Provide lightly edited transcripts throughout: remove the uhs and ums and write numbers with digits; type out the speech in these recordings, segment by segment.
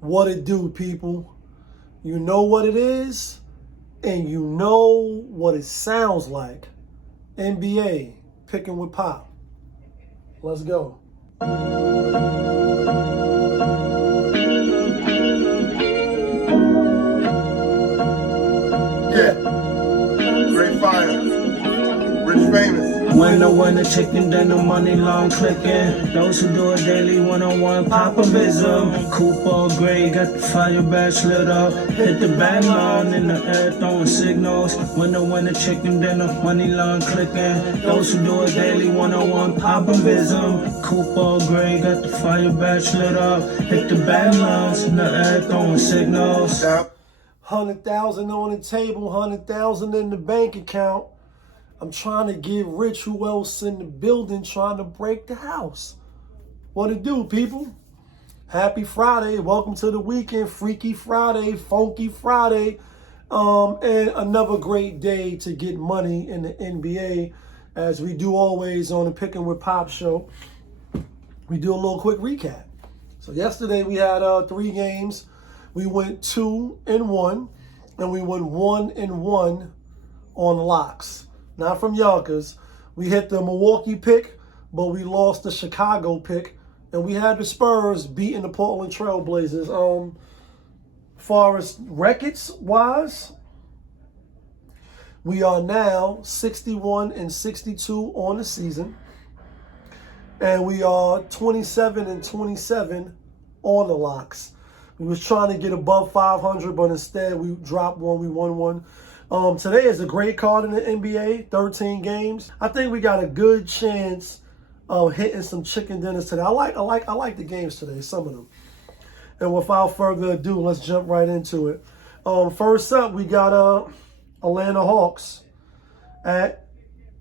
What it do, people? You know what it is, and you know what it sounds like. NBA, picking with Pop. Let's go. Yeah. Great fire. Rich famous. When I win the chicken, then the money long clicking. Those who do it daily, one-on-one popovism. Cooper Gray got the fire badge lit up. Hit the band line in the air, throwing signals. When I win the chicken, then the money long clicking. Those who do it daily, one-on-one popovism. Cooper Gray got the fire badge lit up. Hit the band lines in the air, throwing signals. 100,000 on the table, 100,000 in the bank account. I'm trying to get rich. Who else in the building trying to break the house? What it do, people? Happy Friday. Welcome to the weekend. Freaky Friday, Funky Friday. And another great day to get money in the NBA. As we do always on the Picking with Pop show, we do a little quick recap. So yesterday we had 3 games. We went 2-1, and we went 1-1 on locks. Not from Yonkers. We hit the Milwaukee pick, but we lost the Chicago pick. And we had the Spurs beating the Portland Trail Blazers. Far as records-wise, we are now 61-62 on the season. And we are 27-27 on the locks. We was trying to get above 500, but instead we dropped one. We won one. Today is a great card in the NBA, 13 games. I think we got a good chance of hitting some chicken dinners today. I like the games today, some of them. And without further ado, let's jump right into it. First up, we got Atlanta Hawks at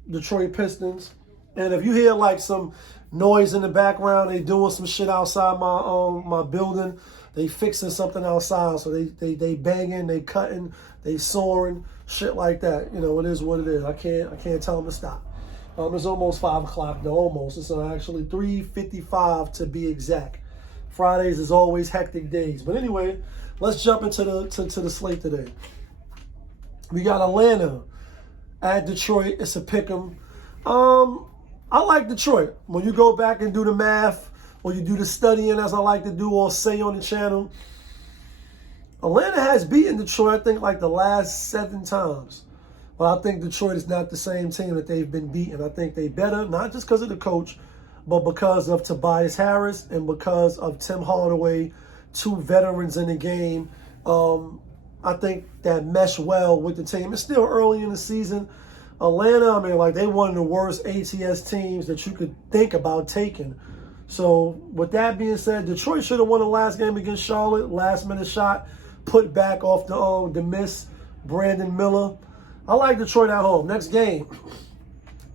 Detroit Pistons. And if you hear like some noise in the background, they doing some shit outside my building. They fixing something outside, so they banging, they cutting, they sawing, shit like that. You know, it is what it is. I can't tell them to stop. It's almost 5 o'clock though, almost. It's actually 3:55 to be exact. Fridays is always hectic days. But anyway, let's jump into the slate today. We got Atlanta at Detroit. It's a pick'em. I like Detroit. When you go back and do the math, or you do the studying, as I like to do, or say on the channel, Atlanta has beaten Detroit, I think, like the last 7 times. But I think Detroit is not the same team that they've been beaten. I think they better, not just because of the coach, but because of Tobias Harris and because of Tim Hardaway, 2 veterans in the game. I think that mesh well with the team. It's still early in the season. Atlanta, I mean, like, they one of the worst ATS teams that you could think about taking. So, with that being said, Detroit should have won the last game against Charlotte. Last-minute shot, put back off the miss, Brandon Miller. I like Detroit at home. Next game,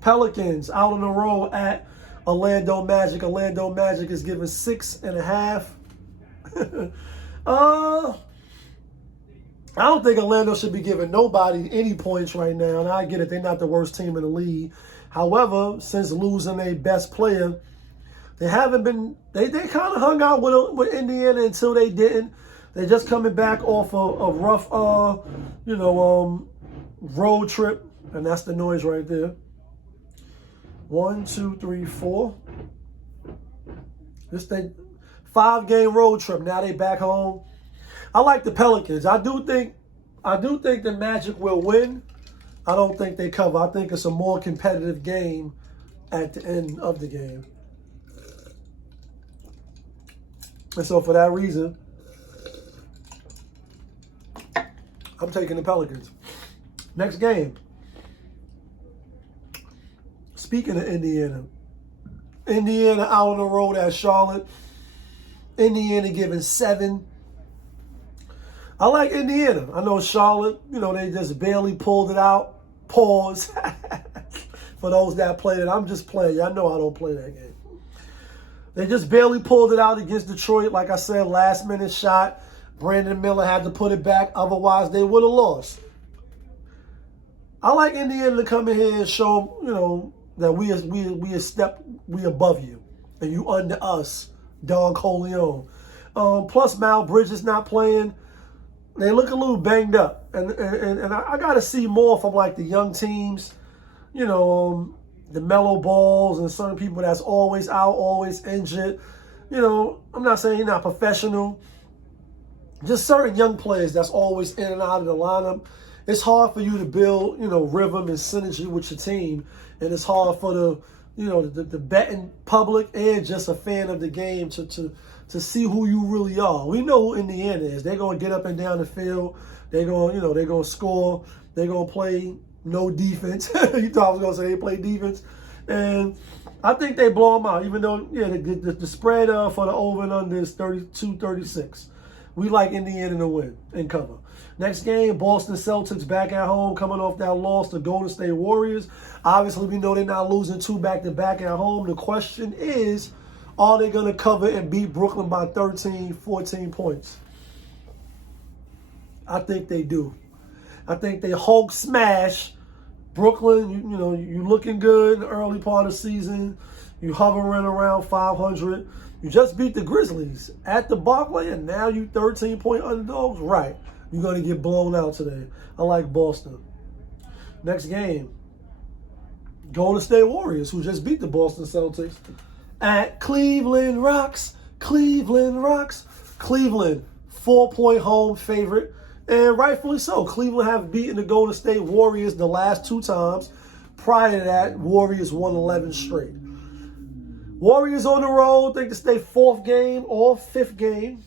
Pelicans out on the road at Orlando Magic. Orlando Magic is given 6.5. I don't think Orlando should be giving nobody any points right now. And I get it, they're not the worst team in the league. However, since losing their best player, they haven't been, they kind of hung out with Indiana until they didn't. They're just coming back off a rough, road trip. And that's the noise right there. 1, 2, 3, 4. This thing, 5-game road trip. Now they back home. I like the Pelicans. I do think the Magic will win. I don't think they cover. I think it's a more competitive game at the end of the game. And so for that reason, I'm taking the Pelicans. Next game. Speaking of Indiana out on the road at Charlotte. Indiana giving 7. I like Indiana. I know Charlotte, they just barely pulled it out. Pause. For those that played it, I'm just playing. I know I don't play that game. They just barely pulled it out against Detroit. Like I said, last-minute shot. Brandon Miller had to put it back. Otherwise, they would have lost. I like Indiana to come in here and show, that we above you. And you under us, Don Corleone. Plus, Briggs is not playing. They look a little banged up. And I got to see more from, like, the young teams, you know, the mellow balls and certain people that's always out, always injured. You know, I'm not saying you're not professional. Just certain young players that's always in and out of the lineup. It's hard for you to build, you know, rhythm and synergy with your team. And it's hard for the, you know, the betting public and just a fan of the game to see who you really are. We know who Indiana is. They're going to get up and down the field. They're going, you know, they're going to score. They're going to play no defense. You thought I was going to say they play defense. And I think they blow them out, even though, yeah, the spread for the over and under is 32-36. We like Indiana to win and cover. Next game, Boston Celtics back at home, coming off that loss to Golden State Warriors. Obviously, we know they're not losing 2 back-to-back at home. The question is, are they going to cover and beat Brooklyn by 13, 14 points? I think they do. I think they Hulk smash Brooklyn. You know, you looking good in the early part of the season. You hovering around 500. You just beat the Grizzlies at the Barclays, and now you 13-point underdogs. Right. You're going to get blown out today. I like Boston. Next game, Golden State Warriors, who just beat the Boston Celtics at Cleveland Rocks. Cleveland Rocks. Cleveland, 4-point home favorite, and rightfully so. Cleveland have beaten the Golden State Warriors the last 2 times. Prior to that, Warriors won 11 straight. Warriors on the road, think to stay 4th game or 5th game.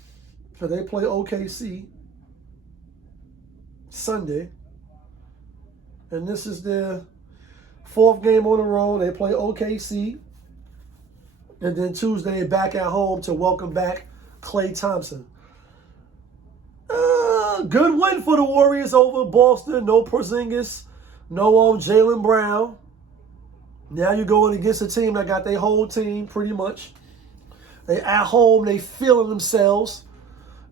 So they play OKC Sunday. And this is their 4th game on the road. They play OKC. And then Tuesday back at home to welcome back Klay Thompson. Good win for the Warriors over Boston. No Porzingis. No Jaylen Brown. Now you're going against a team that got their whole team pretty much. They at home, they feeling themselves.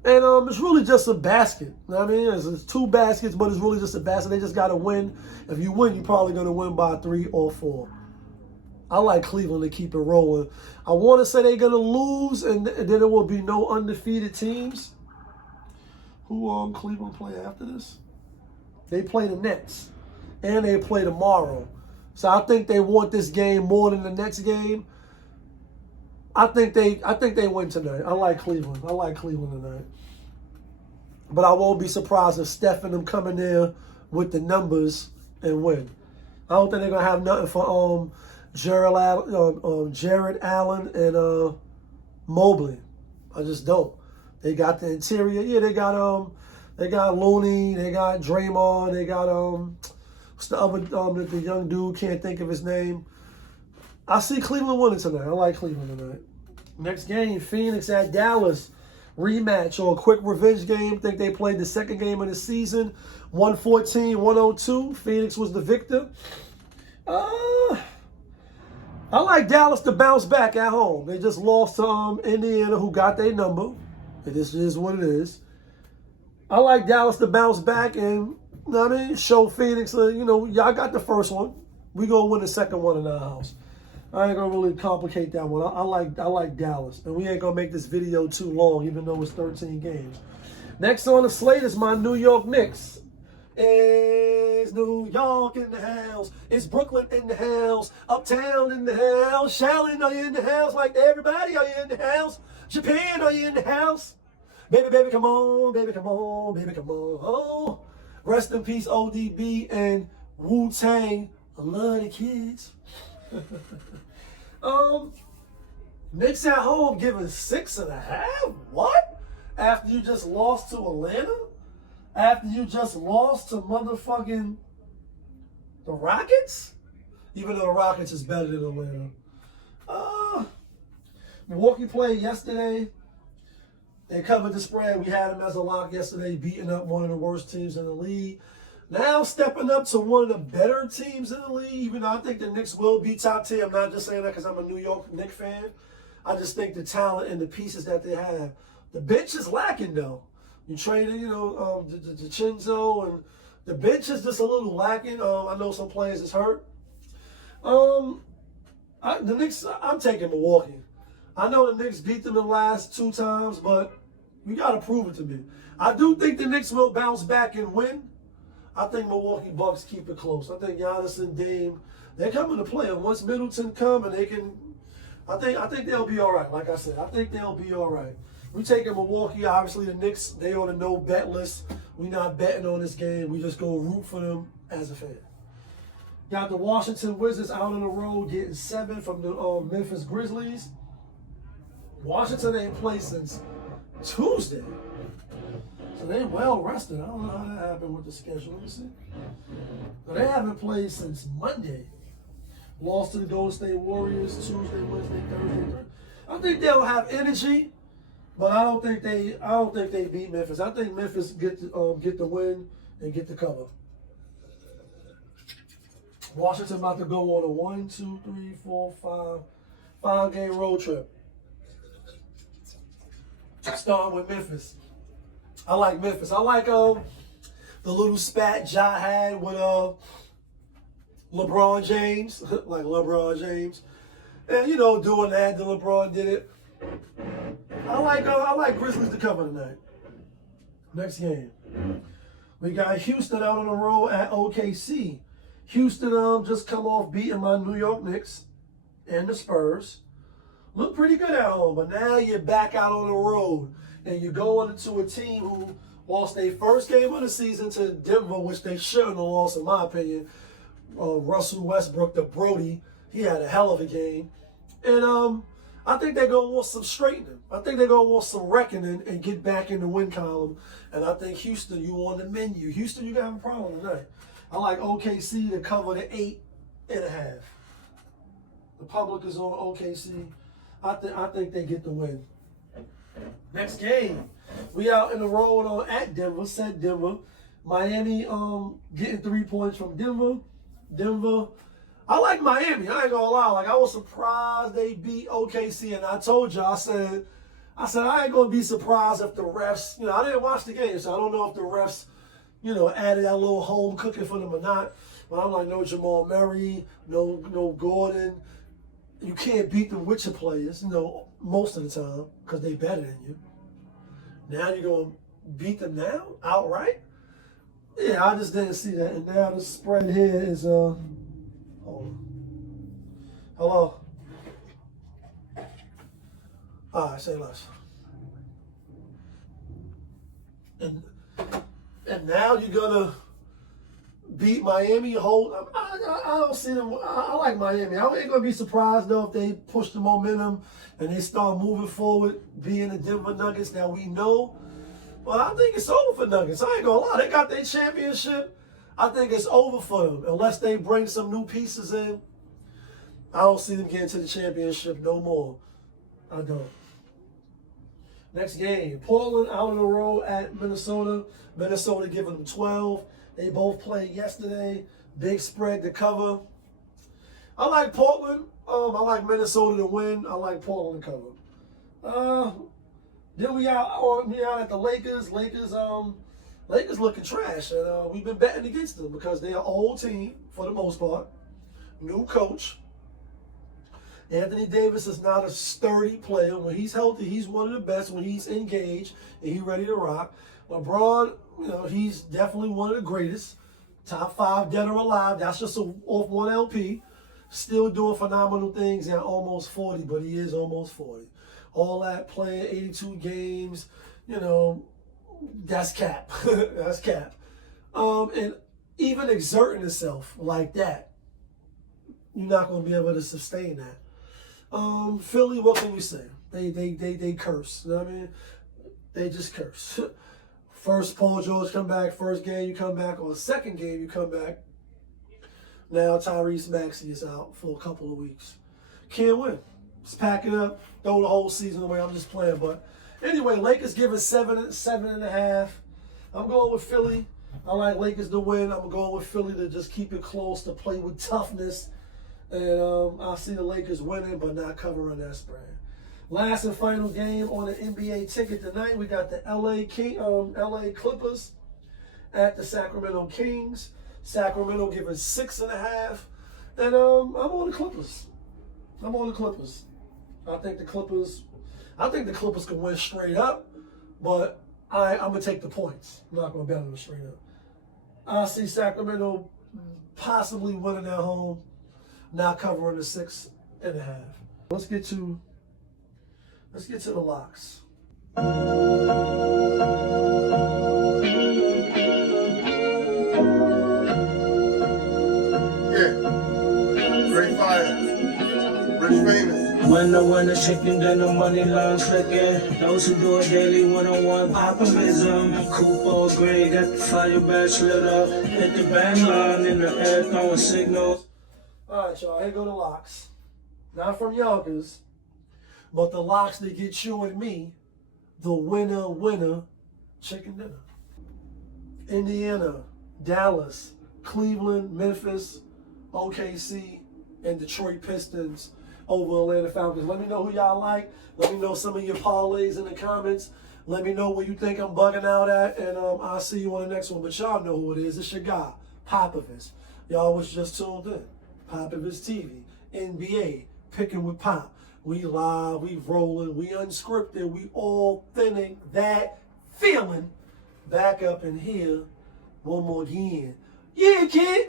And it's really just a basket. You know what I mean? It's 2 baskets, but it's really just a basket. They just got to win. If you win, you're probably going to win by 3 or 4. I like Cleveland to keep it rolling. I want to say they're going to lose, and then there will be no undefeated teams. Who Cleveland play after this? They play the Nets, and they play tomorrow. So I think they want this game more than the next game. I think they win tonight. I like Cleveland. I like Cleveland tonight. But I won't be surprised if Steph and them come in there with the numbers and win. I don't think they're gonna have nothing for Jared Allen and Mobley. I just don't. They got the interior. Yeah, they got Looney. They got Draymond. They got what's the other the young dude, can't think of his name. I see Cleveland winning tonight. I like Cleveland tonight. Next game, Phoenix at Dallas. Rematch or a quick revenge game. Think they played the 2nd game of the season. 114-102. Phoenix was the victor. I like Dallas to bounce back at home. They just lost to Indiana, who got their number. This is what it is. I like Dallas to bounce back and, you know what I mean, show Phoenix, y'all got the first one. We gonna win the second one in our house. I ain't gonna really complicate that one. I like Dallas, and we ain't gonna make this video too long, even though it's 13 games. Next on the slate is my New York Knicks. It's New York in the house. It's Brooklyn in the house. Uptown in the house. Charlotte, are you in the house? Like everybody, are you in the house? Japan, are you in the house? Baby, baby, come on. Baby, come on. Baby, come on. Oh. Rest in peace, ODB and Wu-Tang. I love the kids. Knicks at home giving 6.5? What? After you just lost to Atlanta? After you just lost to motherfucking the Rockets? Even though the Rockets is better than Atlanta. Milwaukee played yesterday. They covered the spread. We had them as a lock yesterday, beating up one of the worst teams in the league. Now stepping up to one of the better teams in the league, even though I think the Knicks will be top 10. I'm not just saying that because I'm a New York Knicks fan. I just think the talent and the pieces that they have. The bench is lacking, though. You traded, the Chinzo, and the bench is just a little lacking. I know some players is hurt. The Knicks, I'm taking Milwaukee. I know the Knicks beat them the last 2 times, but You got to prove it to me. I do think the Knicks will bounce back and win. I think Milwaukee Bucks keep it close. I think Giannis and Dame, they're coming to play. And once Middleton come and they can, I think they'll be all right. Like I said, I think they'll be all right. We taking Milwaukee. Obviously, the Knicks, they on a no bet list. We not betting on this game. We just go root for them as a fan. Got the Washington Wizards out on the road getting 7 from the Memphis Grizzlies. Washington ain't played since Tuesday. So they well rested. I don't know how that happened with the schedule. Let me see. But they haven't played since Monday. Lost to the Golden State Warriors Tuesday, Wednesday, Thursday. I think they'll have energy, but I don't think they beat Memphis. I think Memphis get the win and get the cover. Washington about to go on a 5-game road trip. Starting with Memphis. I like Memphis. I like the little spat JaY had with LeBron James, like LeBron James, and doing that. Then LeBron did it. I like Grizzlies to cover tonight. Next game, we got Houston out on the road at OKC. Houston just come off beating my New York Knicks and the Spurs. Look pretty good at home, but now you're back out on the road. And you're going into a team who lost their first game of the season to Denver, which they shouldn't have lost, in my opinion. Russell Westbrook, the Brody, he had a hell of a game. And I think they're going to want some straightening. I think they're going to want some reckoning and get back in the win column. And I think Houston, you on the menu. Houston, you got a problem tonight. I like OKC to cover the 8.5. The public is on OKC. I think they get the win. Next game, we out in the road on at Denver, said Denver. Miami getting 3 points from Denver. Denver, I like Miami. I ain't gonna lie. Like, I was surprised they beat OKC, and I told you, I said I ain't gonna be surprised if the refs, I didn't watch the game, so I don't know if the refs, added that little home cooking for them or not. But I'm like, no Jamal Murray, no Gordon. You can't beat them with your players, most of the time, because they better than you. Now you're going to beat them now, outright? Yeah, I just didn't see that. And now the spread here is, hold on. Hello? All right, say less. And now you're going to beat Miami. I don't see them. I like Miami. I ain't going to be surprised, though, if they push the momentum and they start moving forward, being the Denver Nuggets that we know. But I think it's over for Nuggets. I ain't going to lie. They got their championship. I think it's over for them. Unless they bring some new pieces in, I don't see them getting to the championship no more. I don't. Next game, Portland out on the road at Minnesota. Minnesota giving them 12. They both played yesterday. Big spread to cover. I like Portland. I like Minnesota to win. I like Portland to cover. Then we out at the Lakers. Lakers looking trash, and we've been betting against them because they're an old team for the most part. New coach. Anthony Davis is not a sturdy player. When he's healthy, he's one of the best. When he's engaged and he's ready to rock. LeBron, he's definitely one of the greatest. Top 5 dead or alive. That's just off one LP. Still doing phenomenal things at almost 40, but he is almost 40. All that playing 82 games, that's cap. That's cap. And even exerting himself like that, you're not going to be able to sustain that. Philly, what can we say? They curse. You know what I mean? They just curse. First, Paul George come back. First game, you come back. Or second game, you come back. Now Tyrese Maxey is out for a couple of weeks. Can't win. Just pack it up. Throw the whole season away. I'm just playing. But anyway, Lakers giving 7.5. I'm going with Philly. I like Lakers to win. I'm going with Philly to just keep it close, to play with toughness. And I see the Lakers winning, but not covering that spread. Last and final game on the NBA ticket tonight, we got the LA Clippers at the Sacramento Kings. Sacramento giving 6.5. And I'm on the Clippers. I think the Clippers can win straight up. but I'm going to take the points. I'm not going to bet on them straight up. I see Sacramento possibly winning at home, not covering the 6.5. Let's get to the locks. Great fire. Rich famous. Winner, chicken dinner, money long clicking. Those who do it daily, one-on-one populism. Coupe or gray, got the fire badge lit up. Hit the bang line in the air, throwing signals. All right, y'all, here go the locks. Not from Yonkers, but the locks that get you and me the winner chicken dinner. Indiana, Dallas, Cleveland, Memphis, OKC, and Detroit Pistons over Atlanta Falcons. Let me know who y'all like. Let me know some of your parlays in the comments. Let me know what you think I'm bugging out at, and I'll see you on the next one. But y'all know who it is. It's your guy, Popovich. Y'all was just tuned in. Popovich TV, NBA, Picking with Pop. We live, we rolling, we unscripted, we authentic, that feeling. Back up in here one more again. Yeah, kid.